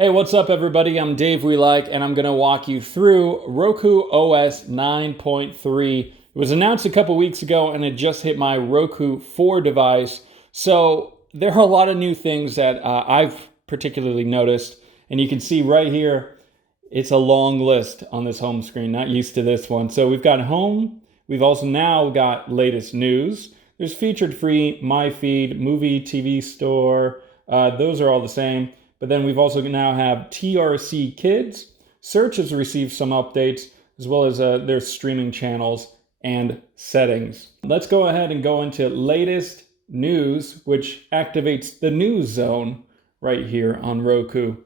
Hey, what's up everybody? I'm DaveWeLike and I'm going to walk you through Roku OS 9.3. It was announced a couple weeks ago and it just hit my Roku 4 device. So there are a lot of new things that I've particularly noticed. And you can see right here, it's a long list on this home screen. Not used to this one. So we've got home. We've also now got latest news. There's featured free, my feed, movie, TV store. Those are all the same. But then we've also now have TRC Kids. Search has received some updates, as well as their streaming channels and settings. Let's go ahead and go into latest news, which activates the news zone right here on Roku.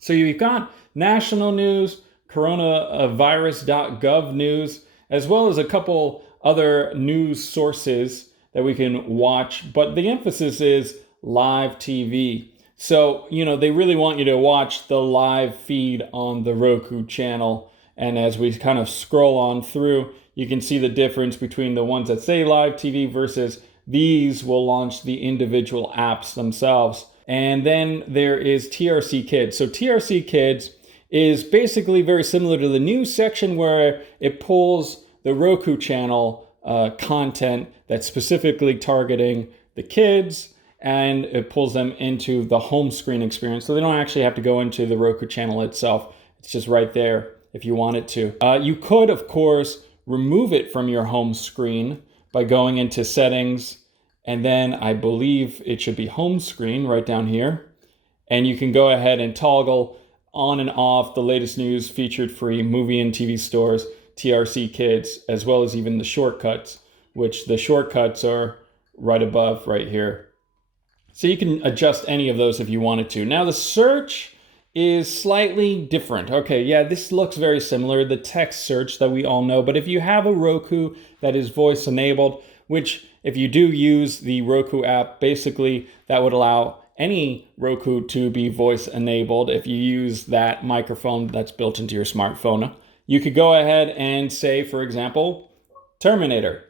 So you've got national news, coronavirus.gov news, as well as a couple other news sources that we can watch. But the emphasis is live TV. So, they really want you to watch the live feed on the Roku channel. And as we kind of scroll on through, you can see the difference between the ones that say live TV versus these will launch the individual apps themselves. And then there is TRC Kids. So TRC Kids is basically very similar to the news section where it pulls the Roku channel content that's specifically targeting the kids, and it pulls them into the home screen experience. So they don't actually have to go into the Roku channel itself. It's just right there if you wanted to. You could, of course, remove it from your home screen by going into settings, and then I believe it should be home screen right down here. And you can go ahead and toggle on and off the latest news, featured free, movie and TV stores, TRC Kids, as well as even the shortcuts, which the shortcuts are right above right here. So you can adjust any of those if you wanted to. Now the search is slightly different. Okay, yeah, this looks very similar, the text search that we all know, but if you have a Roku that is voice enabled, which if you do use the Roku app, basically that would allow any Roku to be voice enabled if you use that microphone that's built into your smartphone. You could go ahead and say, for example, Terminator.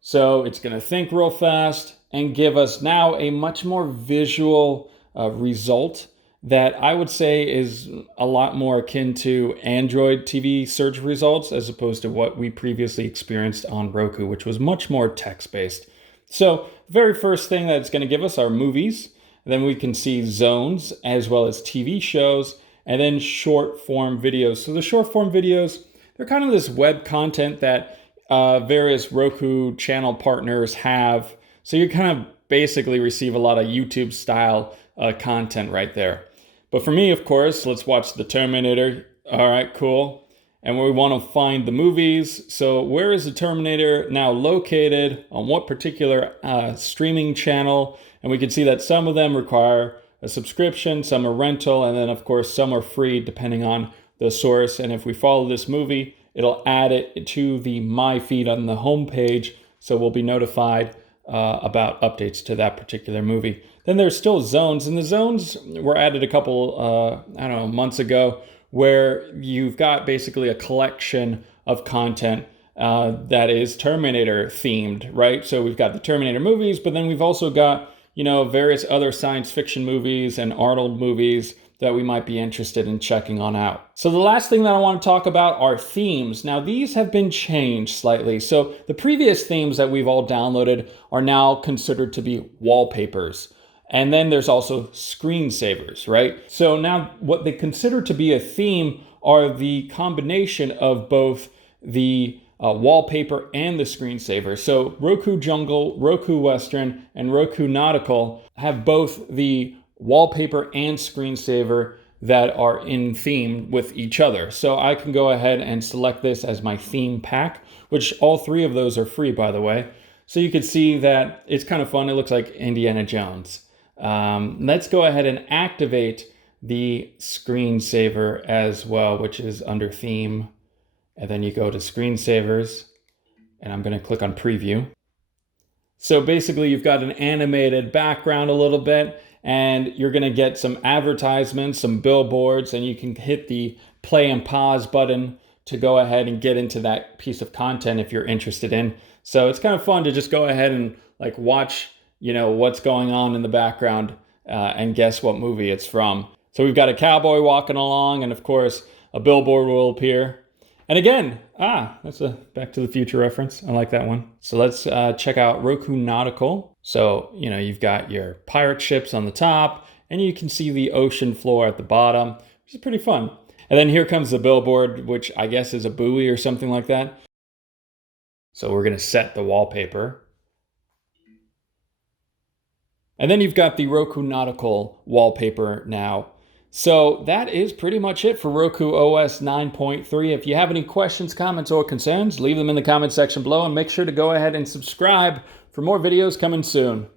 So it's going to think real fast and give us now a much more visual result that I would say is a lot more akin to Android TV search results as opposed to what we previously experienced on Roku, which was much more text-based. So the very first thing that it's going to give us are movies. Then we can see zones as well as TV shows, and then short form videos. So the short form videos, they're kind of this web content that various Roku channel partners have. So you kind of basically receive a lot of YouTube style content right there. But for me, of course, let's watch the Terminator. All right, cool. And we want to find the movies. So where is the Terminator now located? On what particular streaming channel? And we can see that some of them require a subscription, some are rental, and then of course some are free depending on the source. And if we follow this movie, it'll add it to the My Feed on the home page, so we'll be notified about updates to that particular movie. Then there's still zones, and the zones were added a couple, months ago, where you've got basically a collection of content that is Terminator themed, right? So we've got the Terminator movies, but then we've also got, various other science fiction movies and Arnold movies that we might be interested in checking on out. So the last thing that I want to talk about are themes. Now these have been changed slightly. So the previous themes that we've all downloaded are now considered to be wallpapers. And then there's also screensavers, right? So now what they consider to be a theme are the combination of both the wallpaper and the screensaver. So Roku Jungle, Roku Western, and Roku Nautical have both the wallpaper and screensaver that are in theme with each other. So I can go ahead and select this as my theme pack, which all three of those are free, by the way. So you can see that it's kind of fun. It looks like Indiana Jones. Let's go ahead and activate the screensaver as well, which is under theme. And then you go to screensavers, and I'm going to click on preview. So basically you've got an animated background a little bit, and you're going to get some advertisements, some billboards, and you can hit the play and pause button to go ahead and get into that piece of content if you're interested in. So it's kind of fun to just go ahead and watch, what's going on in the background and guess what movie it's from. So we've got a cowboy walking along, and of course, a billboard will appear. And again, that's a Back to the Future reference. I like that one. So let's check out Roku Nautical. So, you've got your pirate ships on the top, and you can see the ocean floor at the bottom, which is pretty fun. And then here comes the billboard, which I guess is a buoy or something like that. So we're going to set the wallpaper. And then you've got the Roku Nautical wallpaper now. So that is pretty much it for Roku OS 9.3. If you have any questions, comments, or concerns, leave them in the comment section below, and make sure to go ahead and subscribe for more videos coming soon.